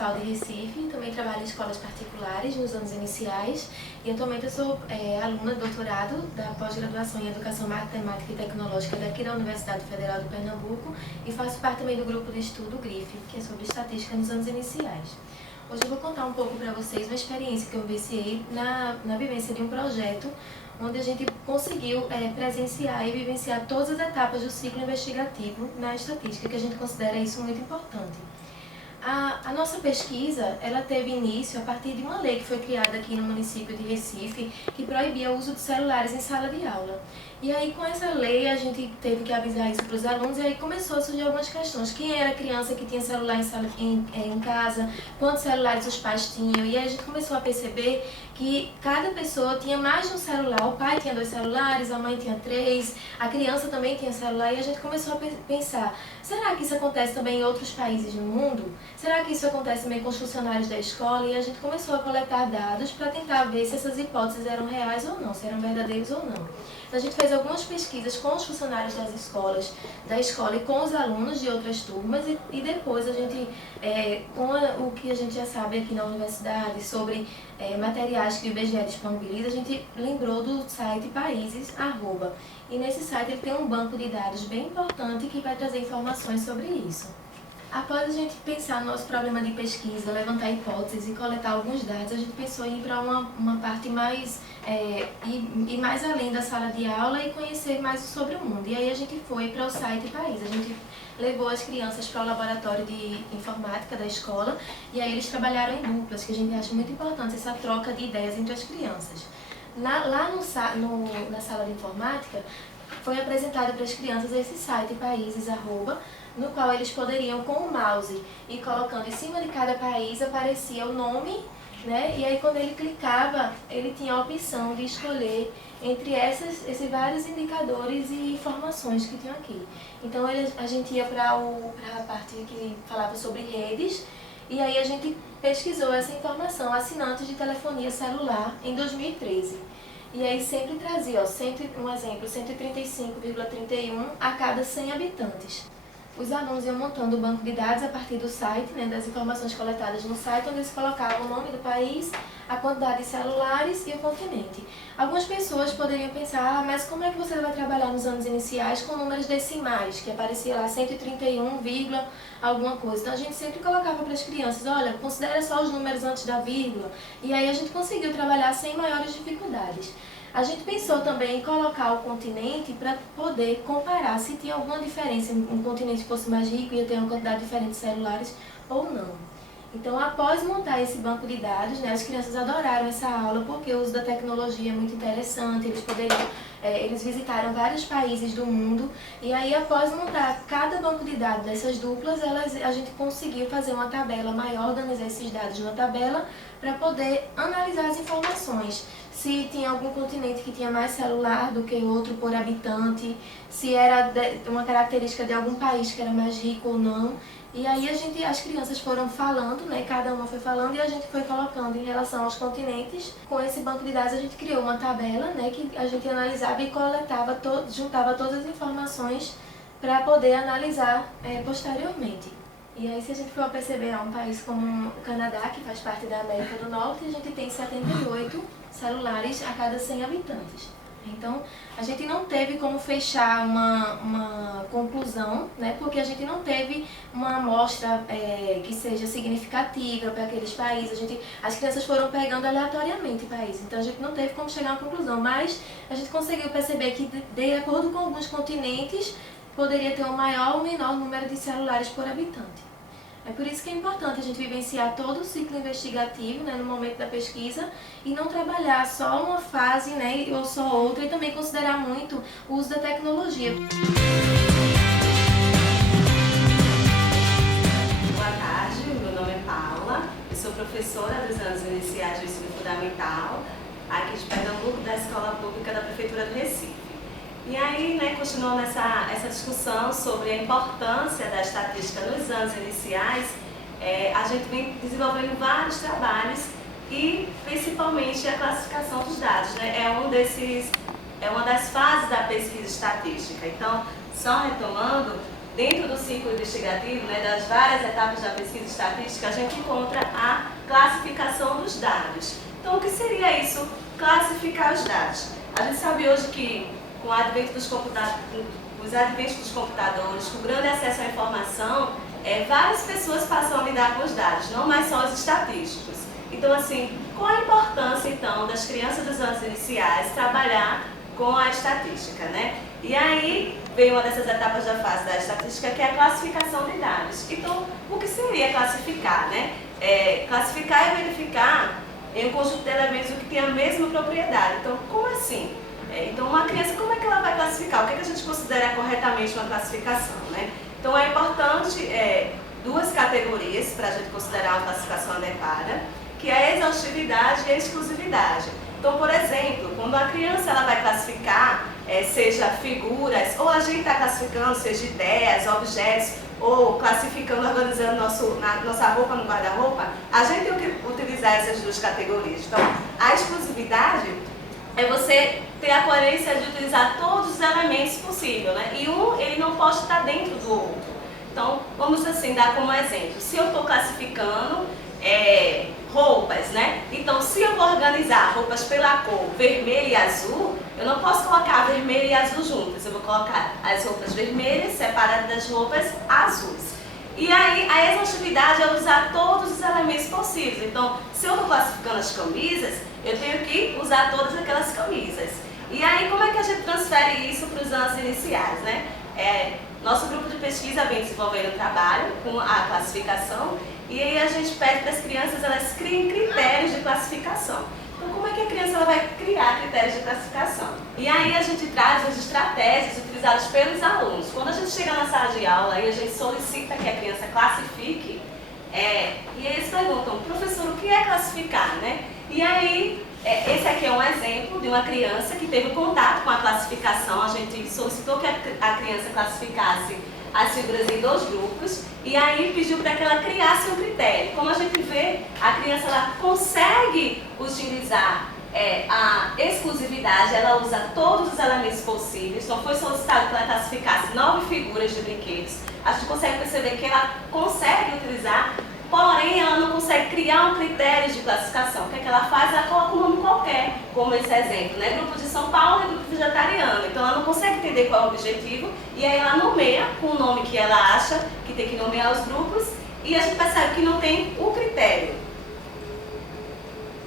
Municipal de Recife, também trabalho em escolas particulares nos anos iniciais e atualmente eu sou aluna de doutorado da pós-graduação em Educação Matemática e Tecnológica daqui da Universidade Federal de Pernambuco e faço parte também do grupo de estudo GRIFE, que é sobre estatística nos anos iniciais. Hoje eu vou contar um pouco para vocês uma experiência que eu vivenciei na vivência de um projeto onde a gente conseguiu presenciar e vivenciar todas as etapas do ciclo investigativo na estatística, que a gente considera isso muito importante. A nossa pesquisa, ela teve início a partir de uma lei que foi criada aqui no município de Recife, que proibia o uso de celulares em sala de aula. E aí, com essa lei, a gente teve que avisar isso para os alunos e aí começou a surgir algumas questões. Quem era criança que tinha celular em casa? Quantos celulares os pais tinham? E aí a gente começou a perceber que cada pessoa tinha mais de um celular. O pai tinha 2 celulares, a mãe tinha 3, a criança também tinha celular. E a gente começou a pensar, será que isso acontece também em outros países no mundo? Será que isso acontece também com os funcionários da escola? E a gente começou a coletar dados para tentar ver se essas hipóteses eram reais ou não, se eram verdadeiros ou não. Então, a gente fez algumas pesquisas com os funcionários das escolas, da escola e com os alunos de outras turmas e depois a gente, com o que a gente já sabe aqui na universidade sobre materiais que o IBGE disponibiliza, a gente lembrou do site Países. E nesse site ele tem um banco de dados bem importante que vai trazer informações sobre isso. Após a gente pensar no nosso problema de pesquisa, levantar hipóteses e coletar alguns dados, a gente pensou em ir para uma parte mais, ir mais além da sala de aula e conhecer mais sobre o mundo. E aí a gente foi para o site País. A gente levou as crianças para o laboratório de informática da escola e aí eles trabalharam em duplas, que a gente acha muito importante essa troca de ideias entre as crianças. Lá na sala de informática, foi apresentado para as crianças esse site Países, no qual eles poderiam, com o mouse e colocando em cima de cada país, aparecia o nome, né? E aí quando ele clicava, ele tinha a opção de escolher entre esses vários indicadores e informações que tinham aqui. Então a gente ia para a parte que falava sobre redes, e aí a gente pesquisou essa informação, assinantes de telefonia celular, em 2013. E aí sempre trazia, um exemplo, 135,31 a cada 100 habitantes. Os alunos iam montando o banco de dados a partir do site, né, das informações coletadas no site, onde eles colocavam o nome do país, a quantidade de celulares e o continente. Algumas pessoas poderiam pensar, mas como é que você vai trabalhar nos anos iniciais com números decimais, que aparecia lá 131, alguma coisa. Então a gente sempre colocava para as crianças, olha, considera só os números antes da vírgula, e aí a gente conseguiu trabalhar sem maiores dificuldades. A gente pensou também em colocar o continente para poder comparar se tinha alguma diferença, um continente fosse mais rico, ia ter uma quantidade diferente de celulares ou não. Então, após montar esse banco de dados, né, as crianças adoraram essa aula porque o uso da tecnologia é muito interessante, eles visitaram vários países do mundo e aí após montar cada banco de dados dessas duplas, a gente conseguiu fazer uma tabela maior, organizar esses dados numa tabela para poder analisar as informações. Se tinha algum continente que tinha mais celular do que outro por habitante, se era uma característica de algum país que era mais rico ou não. E aí as crianças foram falando, né, cada uma foi falando e a gente foi colocando em relação aos continentes. Com esse banco de dados a gente criou uma tabela, né, que a gente analisava e coletava, juntava todas as informações para poder analisar posteriormente. E aí se a gente for perceber, um país como o Canadá, que faz parte da América do Norte, a gente tem 78 celulares a cada 100 habitantes. Então, a gente não teve como fechar uma conclusão, né, porque a gente não teve uma amostra que seja significativa para aqueles países. As crianças foram pegando aleatoriamente países, então a gente não teve como chegar a uma conclusão, mas a gente conseguiu perceber que, de acordo com alguns continentes, poderia ter um maior ou menor número de celulares por habitante. É por isso que é importante a gente vivenciar todo o ciclo investigativo, né, no momento da pesquisa e não trabalhar só uma fase, né, ou só outra, e também considerar muito o uso da tecnologia. Boa tarde, meu nome é Paula, eu sou professora dos anos iniciais do ensino fundamental, aqui de Pernambuco, da Escola Pública da Prefeitura do Recife. E aí, né, continuando essa discussão sobre a importância da estatística nos anos iniciais, a gente vem desenvolvendo vários trabalhos e principalmente a classificação dos dados, né? É uma das fases da pesquisa estatística. Então, só retomando, dentro do ciclo investigativo, né, das várias etapas da pesquisa estatística, a gente encontra a classificação dos dados. Então, o que seria isso, classificar os dados? A gente sabe hoje que, com o advento dos computadores, com o grande acesso à informação, várias pessoas passam a lidar com os dados, não mais só os estatísticos. Então, assim, qual a importância, então, das crianças dos anos iniciais trabalhar com a estatística, né? E aí vem uma dessas etapas da fase da estatística, que é a classificação de dados. Então, o que seria classificar, né? Classificar e verificar em um conjunto de elementos que tem a mesma propriedade. Então, como assim? Então, uma criança, como é que ela vai classificar? O que a gente considera corretamente uma classificação, né? Então, é importante duas categorias para a gente considerar uma classificação adequada, que é a exaustividade e a exclusividade. Então, por exemplo, quando a criança ela vai classificar, seja figuras, ou a gente está classificando, seja ideias, objetos, ou classificando, organizando nossa roupa no guarda-roupa, a gente tem que utilizar essas duas categorias. Então, a exclusividade é você ter a coerência de utilizar todos os elementos possíveis, né? E ele não pode estar dentro do outro. Então, vamos assim, dar como exemplo. Se eu estou classificando roupas, né? Então, se eu vou organizar roupas pela cor vermelha e azul, eu não posso colocar vermelho e azul juntas. Eu vou colocar as roupas vermelhas separadas das roupas azuis. E aí, a exaustividade é usar todos os elementos possíveis. Então, se eu estou classificando as camisas, eu tenho que usar todas aquelas camisas. E aí, como é que a gente transfere isso para os anos iniciais, né? Nosso grupo de pesquisa vem desenvolvendo um trabalho com a classificação e aí a gente pede para as crianças, elas criem critérios de classificação. Então, como é que a criança ela vai criar critérios de classificação? E aí a gente traz as estratégias utilizadas pelos alunos. Quando a gente chega na sala de aula e a gente solicita que a criança classifique, e aí eles perguntam, professor, o que é classificar, né? E aí, esse aqui é um exemplo de uma criança que teve contato com a classificação. A gente solicitou que a criança classificasse as figuras em 2 grupos e aí pediu para que ela criasse um critério. Como a gente vê, a criança ela consegue utilizar a exclusividade, ela usa todos os elementos possíveis. Então foi solicitado que ela classificasse 9 figuras de brinquedos. A gente consegue perceber que ela consegue utilizar, porém ela não consegue criar um critério de classificação. O que é que ela faz? Ela coloca um nome qualquer, como esse exemplo, né? Grupo de São Paulo e grupo vegetariano. Então ela não consegue entender qual é o objetivo e aí ela nomeia com o nome que ela acha que tem que nomear os grupos e a gente percebe que não tem o critério.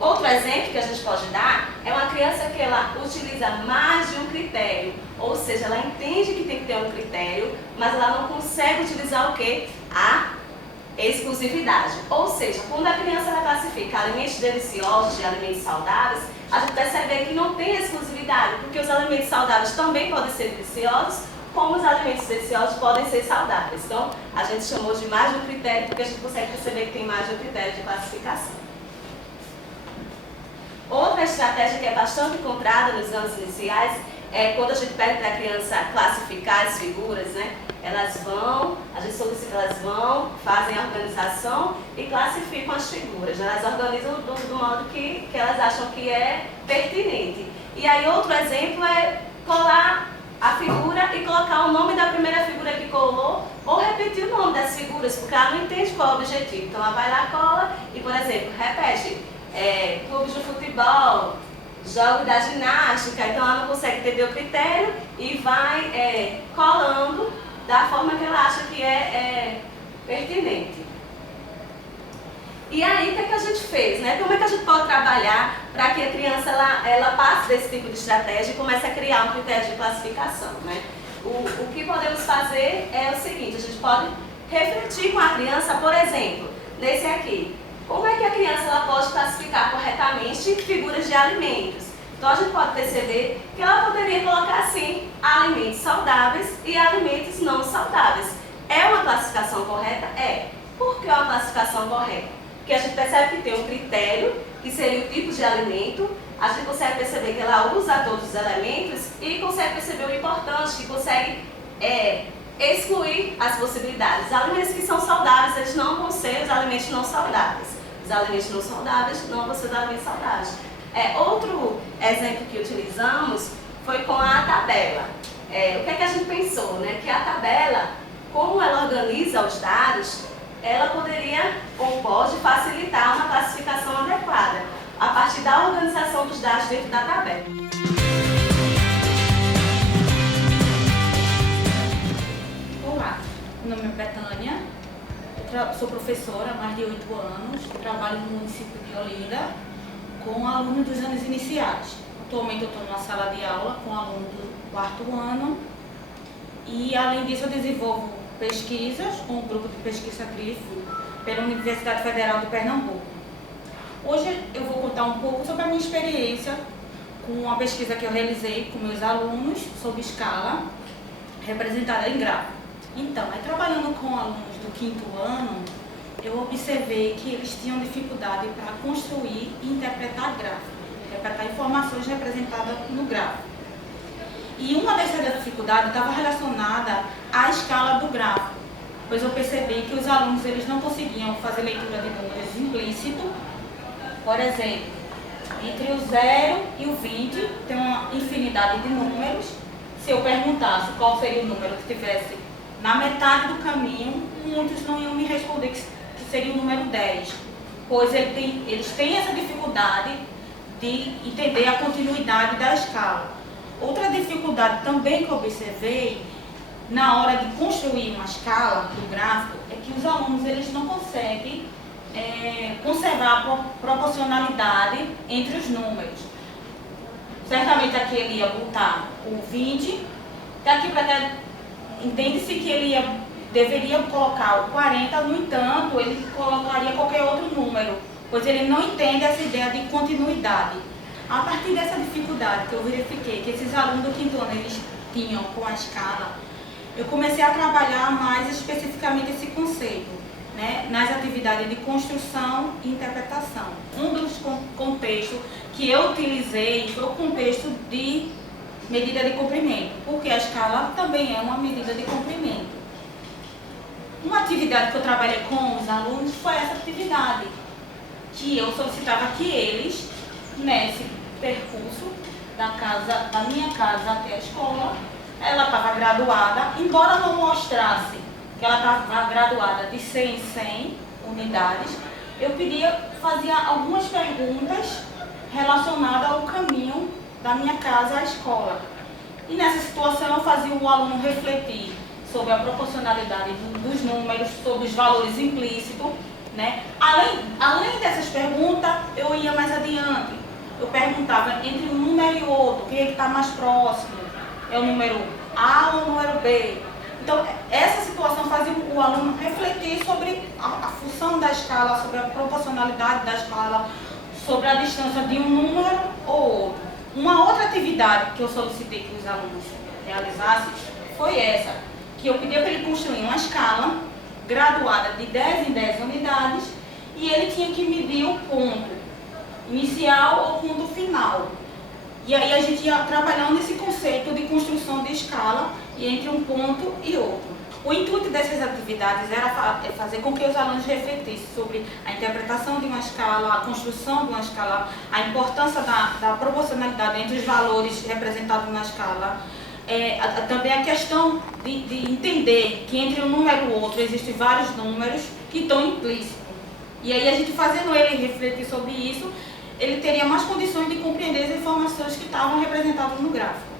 Outro exemplo que a gente pode dar é uma criança que ela utiliza mais de um critério, ou seja, ela entende que tem que ter um critério, mas ela não consegue utilizar o quê? A exclusividade. Ou seja, quando a criança ela classifica alimentos deliciosos de alimentos saudáveis, a gente percebe que não tem exclusividade, porque os alimentos saudáveis também podem ser deliciosos, como os alimentos deliciosos podem ser saudáveis. Então, a gente chamou de mais de um critério, porque a gente consegue perceber que tem mais de um critério de classificação. Outra estratégia que é bastante encontrada nos anos iniciais é quando a gente pede para a criança classificar as figuras, né? A gente solicita, elas vão, fazem a organização e classificam as figuras. Elas organizam do modo que elas acham que é pertinente. E aí outro exemplo é colar a figura e colocar o nome da primeira figura que colou ou repetir o nome das figuras, porque ela não entende qual é o objetivo. Então ela vai lá, cola e, por exemplo, repete. Clubes de futebol, jogos da ginástica, então ela não consegue entender o critério e vai colando da forma que ela acha que é pertinente. E aí, o que é que a gente fez, né? Como é que a gente pode trabalhar para que a criança ela passe desse tipo de estratégia e comece a criar um critério de classificação, né? O que podemos fazer é o seguinte, a gente pode refletir com a criança, por exemplo, nesse aqui. Como é que a criança ela pode classificar corretamente figuras de alimentos? Então a gente pode perceber que ela poderia colocar assim, alimentos saudáveis e alimentos não saudáveis. É uma classificação correta? É. Por que é uma classificação correta? Porque a gente percebe que tem um critério, que seria o tipo de alimento, a gente consegue perceber que ela usa todos os elementos e consegue perceber o importante, que consegue excluir as possibilidades. Os alimentos que são saudáveis, eles não vão ser os alimentos não saudáveis. Os alimentos não saudáveis não vão ser os alimentos saudáveis. Outro exemplo que utilizamos foi com a tabela. O que é que a gente pensou? Né? Que a tabela, como ela organiza os dados, ela poderia ou pode facilitar uma classificação adequada, a partir da organização dos dados dentro da tabela. Olá, meu nome é Betânia, sou professora há mais de 8 anos, trabalho no município de Olinda com alunos dos anos iniciais. Atualmente eu estou numa sala de aula com alunos do 4º ano e, além disso, eu desenvolvo pesquisas com o grupo de pesquisa GRIFO pela Universidade Federal de Pernambuco. Hoje eu vou contar um pouco sobre a minha experiência com a pesquisa que eu realizei com meus alunos sobre escala representada em gráfico. Então, trabalhando com alunos do 5º ano, eu observei que eles tinham dificuldade para construir e interpretar gráficos, interpretar informações representadas no gráfico. E uma dessas dificuldades estava relacionada à escala do gráfico, pois eu percebi que os alunos eles não conseguiam fazer leitura de números implícitos. Por exemplo, entre o 0 e o 20 tem uma infinidade de números. Se eu perguntasse qual seria o número que tivesse na metade do caminho, muitos não iam me responder que seria o número 10, pois eles têm essa dificuldade de entender a continuidade da escala. Outra dificuldade também que eu observei na hora de construir uma escala do gráfico é que os alunos eles não conseguem conservar a proporcionalidade entre os números. Certamente aqui ele ia botar o 20, daqui para cá entende-se que ele deveria colocar o 40, no entanto, ele colocaria qualquer outro número, pois ele não entende essa ideia de continuidade. A partir dessa dificuldade que eu verifiquei que esses alunos do 5º ano eles tinham com a escala, eu comecei a trabalhar mais especificamente esse conceito, né, nas atividades de construção e interpretação. Um dos contextos que eu utilizei foi o contexto de medida de comprimento, porque a escala também é uma medida de comprimento. Uma atividade que eu trabalhei com os alunos foi essa atividade, que eu solicitava que eles, nesse percurso da minha casa até a escola, ela estava graduada, embora não mostrasse que ela estava graduada de 100 em 100 unidades, eu fazia algumas perguntas relacionadas ao caminho da minha casa à escola. E nessa situação eu fazia o aluno refletir sobre a proporcionalidade dos números, sobre os valores implícitos, né? Além dessas perguntas, eu ia mais adiante. Eu perguntava entre um número e outro, quem é que está mais próximo? É o número A ou o número B? Então, essa situação fazia o aluno refletir sobre a função da escala, sobre a proporcionalidade da escala, sobre a distância de um número ou outro. Uma outra atividade que eu solicitei que os alunos realizassem foi essa, que eu pedi para ele construir uma escala graduada de 10 em 10 unidades e ele tinha que medir o ponto inicial ou ponto final. E aí a gente ia trabalhando esse conceito de construção de escala entre um ponto e outro. O intuito dessas atividades era fazer com que os alunos refletissem sobre a interpretação de uma escala, a construção de uma escala, a importância da proporcionalidade entre os valores representados na escala, também a questão de entender que entre um número e outro existem vários números que estão implícitos. E aí a gente fazendo ele refletir sobre isso, ele teria mais condições de compreender as informações que estavam representadas no gráfico.